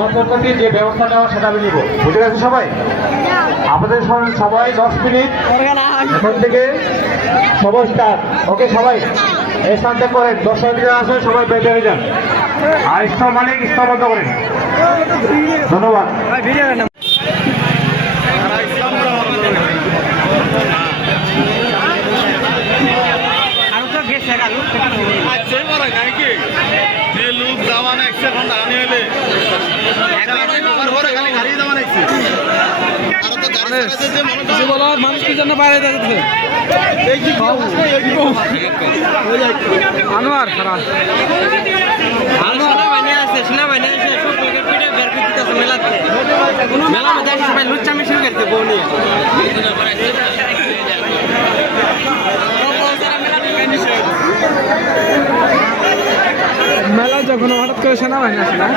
আমার পক্ষ থেকে যে ব্যবস্থা নেওয়া সেটা আমি নিব। বুঝে গেছে সবাই? আমাদের সবাই 10 মিনিট এখন থেকে সবাই স্টার্ট। ওকে সবাই এই স্থান ত্যাগ করেন। দর্শকরা আসলে সবাই বের হয়ে যান। আর স্থল মালিক স্থল বন্ধ করেন। ধন্যবাদ। মানুষের জন্য বাইরে যাচ্ছে আনোয়ার খারাপ মেলা যখন হঠাৎ করে সেনাবাহিনী আসে না